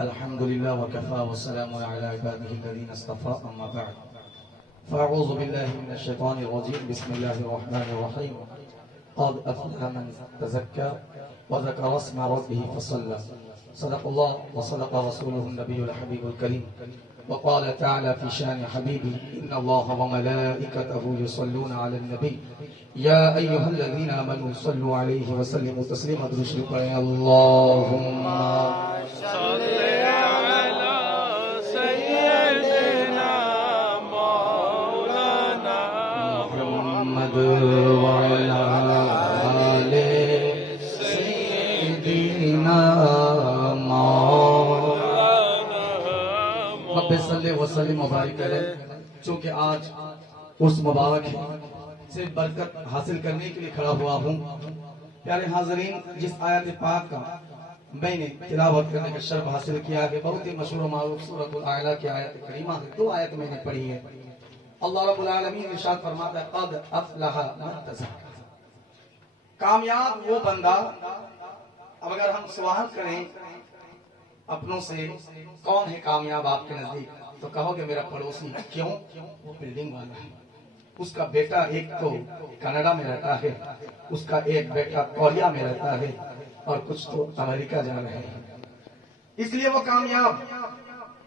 الحمد لله وكفى والسلام على عباده الذين اصطفى أما بعد فأعوذ بالله من الشيطان الرجيم بسم الله الرحمن الرحيم قد أفلح من تزكى وذكر اسم ربه فصلى صدق الله وصدق رسوله النبي الحبيب الكريم وقال تعالى في شان حبيبي إن الله وملائكته يصلون على النبي يا أيها الذين آمنوا صلوا عليه وسلموا تسليما درشق اللهم صل على سيدنا مولانا محمد وعلى آل سيدنا مولانا رب صلی وسلم مبارک کرے. چونکہ آج اس مبارک سے برکت حاصل کرنے کے لیے کھڑا ہوا ہوں. پیارے حاضرین، جس آیت پاک کا میں نے تلاوت کرنے کا شرف حاصل کیا ہے بہت ہی مشہور و معروف سورۃ الاعلیٰ کی آیت کریمہ ہے. دو آیت میں نے پڑھی ہے. اللہ رب العالمین ارشاد فرماتا ہے قد افلح من تزکى. کامیاب وہ بندہ. اب اگر ہم سوال کریں اپنوں سے کون ہے کامیاب آپ کے نزدیک، تو کہو گے میرا پڑوسی. کیوں؟ وہ بلڈنگ والا ہے، اس کا بیٹا ایک تو کینیڈا میں رہتا ہے، اس کا ایک بیٹا کوریا میں رہتا ہے، اور کچھ تو امریکہ جا رہے ہیں، اس لیے وہ کامیاب.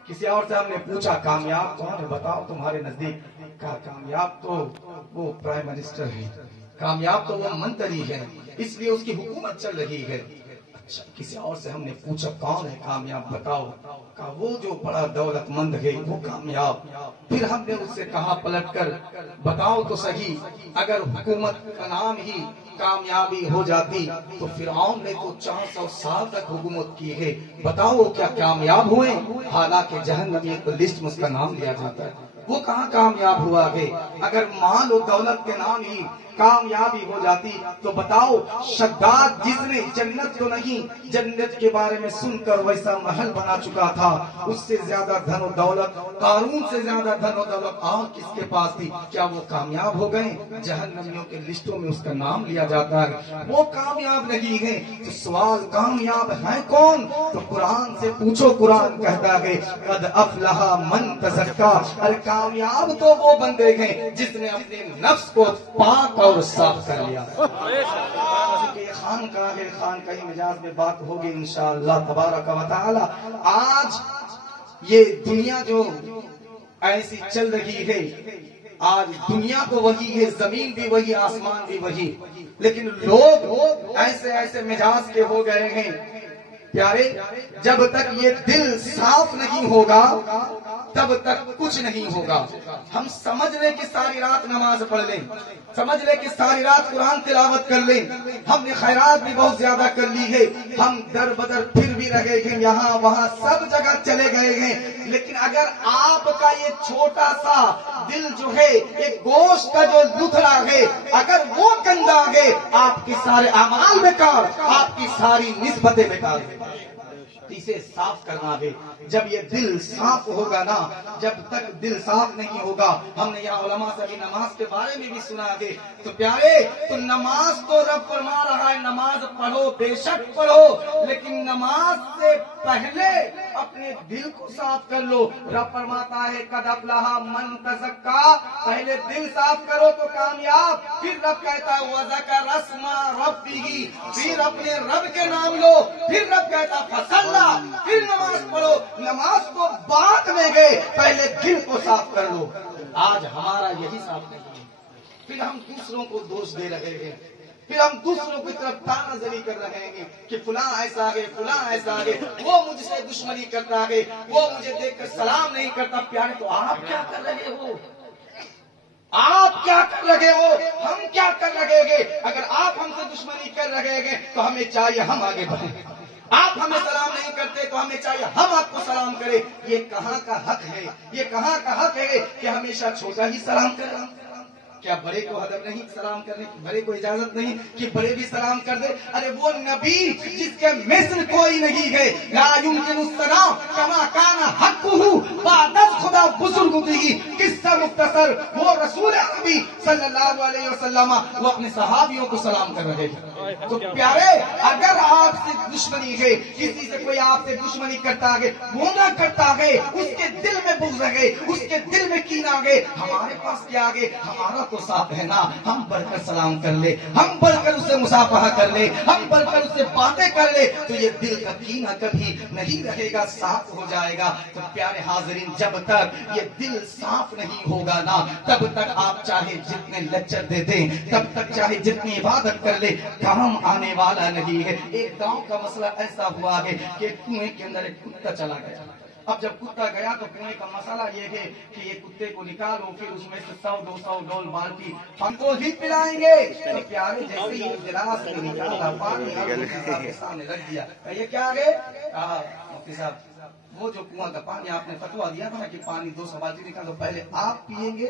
کسی اور سے ہم نے پوچھا کامیاب کون ہے بتاؤ تمہارے نزدیک؟ کہا کامیاب تو وہ پرائم منسٹر ہے، کامیاب تو وہ منتری ہے، اس لیے اس کی حکومت چل رہی ہے. اچھا، کسی اور سے ہم نے پوچھا کون ہے کامیاب بتاؤ؟ کہا وہ جو بڑا دولت مند ہے وہ کامیاب. پھر ہم نے اس سے کہا پلٹ کر بتاؤ تو صحیح، اگر حکومت کا نام ہی کامیابی ہو جاتی تو فرعون نے تو 400 سال تک حکومت کی ہے، بتاؤ وہ کیا کامیاب ہوئے؟ حالانکہ جہنمی تو لسٹ میں اس کا نام لیا جاتا ہے، وہ کہاں کامیاب ہوا ہے؟ اگر مال و دولت کے نام ہی کامیابی ہو جاتی تو بتاؤ شداد جس نے جنت تو نہیں، جنت کے بارے میں سن کر ویسا محل بنا چکا تھا، اس سے زیادہ دھن و دولت، قارون سے زیادہ دھن و دولت اور کس کے پاس تھی؟ کیا وہ کامیاب ہو گئے؟ جہنمیوں کے لسٹوں میں اس کا نام لیا جاتا ہے، وہ کامیاب نہیں ہے. تو سوال کامیاب ہے کون؟ تو قرآن سے پوچھو. قرآن کہتا ہے قد افلح من تزکا. ارے کامیاب تو وہ بندے ہیں جس نے اپنے نفس کو پاک اور صاف کر لیا. خانقاہ ہے، خانقاہی مجاز میں بات ہوگی انشاءاللہ تبارک و تعالی. آج یہ دنیا جو ایسی چل رہی ہے، آج دنیا تو وہی ہے، زمین بھی وہی، آسمان بھی وہی، لیکن لوگ ایسے ایسے مزاج کے ہو گئے ہیں. پیارے، جب تک یہ دل صاف نہیں ہوگا تب تک کچھ نہیں ہوگا. ہم سمجھ لیں کہ ساری رات نماز پڑھ لیں، سمجھ لیں کہ ساری رات قرآن تلاوت کر لیں، ہم نے خیرات بھی بہت زیادہ کر لی ہے، ہم در بدر پھر بھی رہے ہیں، یہاں وہاں سب جگہ چلے گئے ہیں، لیکن اگر آپ کا یہ چھوٹا سا دل جو ہے، ایک گوشت کا جو لتھڑا ہے، اگر وہ گندا ہے، آپ کے سارے اعمال بیکار، آپ کی ساری نسبتیں بیکار ہیں. اسے صاف کرنا ہے. جب یہ دل صاف ہوگا نا، جب تک دل صاف نہیں ہوگا. ہم نے یہاں علماء سے بھی نماز کے بارے میں بھی سنا ہے. تو پیارے، تو نماز تو رب فرما رہا ہے نماز پڑھو، بے شک پڑھو، لیکن نماز سے پہلے اپنے دل کو صاف کر لو. رب فرماتا ہے قد افلح من تزکا. پہلے دل صاف کرو تو کامیاب. پھر رب کہتا ہے وذکر اسم ربہ، پھر اپنے رب کے نام لو. پھر رب کہتا ہے فصلی، پھر نماز پڑھو. نماز کو بعد میں گئے، پہلے دل کو صاف کر لو. آج ہمارا یہی صاف نہیں ہے. پھر ہم دوسروں کو دوش دے رہے ہیں، پھر ہم دوسروں کی طرف تانا زنی کر رہے ہیں کہ فلاں ایسا ہے، فلاں ایسا ہے، وہ مجھ سے دشمنی کرتا ہے، وہ مجھے دیکھ کر سلام نہیں کرتا. پیارے، تو آپ کیا کر رہے ہو؟ آپ کیا کر رہے ہو؟ ہم کیا کر رہے ہیں؟ اگر آپ ہم سے دشمنی کر رہے ہیں تو ہمیں چاہیے ہم آگے بڑھیں. آپ ہمیں سلام نہیں کرتے تو ہمیں چاہیے ہم آپ کو سلام کریں. یہ کہاں کا حق ہے؟ یہ کہاں کا حق ہے کہ ہمیشہ چھوٹا ہی سلام کریں؟ کیا بڑے کو ادب نہیں سلام کرنے کی؟ بڑے کو اجازت نہیں کہ بڑے بھی سلام کر دے؟ ارے وہ نبی جس کے مثل کوئی نہیں ہے، لا یمکن السلام کما کان حقہ بعد خدا بزرگ دی. قصہ مختصر، وہ رسول نبی صلی اللہ علیہ وسلم وہ اپنے صحابیوں کو سلام کر رہے ہیں. تو پیارے، اگر آپ سے دشمنی ہے، کسی سے کوئی آپ سے دشمنی کرتا ہے، گناہ کرتا ہے، اس کے دل میں بغض ہے، اس کے دل میں کینہ ہے، ہمارے پاس کیا آگے؟ ہمارا تو ساتھ ہے نا، ہم بڑھ کر سلام کر لے، ہم بڑھ کر اسے مصافحہ کر لے، ہم بڑھ کر اسے باتیں کر لے، تو یہ دل کا کینہ کبھی نہیں رہے گا، صاف ہو جائے گا. تو پیارے حاضرین، جب تک یہ دل صاف نہیں ہوگا نا، تب تک آپ چاہے جتنے لیکچر دے دیں، تب تک چاہے جتنی عبادت کر لے، کام آنے والا نہیں ہے. ایک گاؤں کا مسئلہ ایسا ہوا ہے کہ کنویں کے اندر ایک کتا چلا گیا. اب جب کتا گیا تو کنویں کا مسئلہ یہ ہے کہ یہ کتے کو نکالو، پھر اس میں سے 100-200 ڈول بالٹی ہم کو ہی پلائیں گے. تو پیارے جیسے ہی گلاس میں نکالا پانی کے سامنے رکھ دیا، یہ کیا ہے؟ مفتی صاحب، وہ جو کنواں کا پانی آپ نے فتوا دیا تھا نا کہ پانی 200 بالٹی نکالو، پہلے آپ پیئیں گے،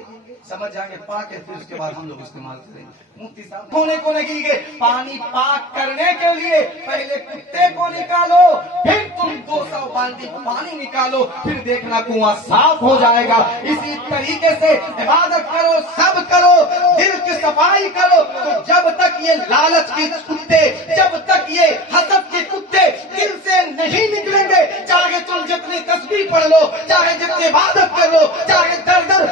سمجھ جائیں گے پاک ہے، پھر اس کے بعد ہم لوگ استعمال کریں گے. مفتی صاحب ہونے کو نہیں گے، پانی پاک کرنے کے لیے پہلے کتے کو نکالو، پھر تم 200 بالٹی پانی نکالو، پھر دیکھنا کنواں صاف ہو جائے گا. اسی طریقے سے عبادت کرو، سب کرو، دل کی صفائی کرو. تو جب تک یہ لالچ کے کتے، جب تک یہ حسد کے کتے دل سے نہیں نکلیں گے، چاہے تم جتنی تسبیح پڑھ لو، چاہے جتنی عبادت کر لو، چاہے در در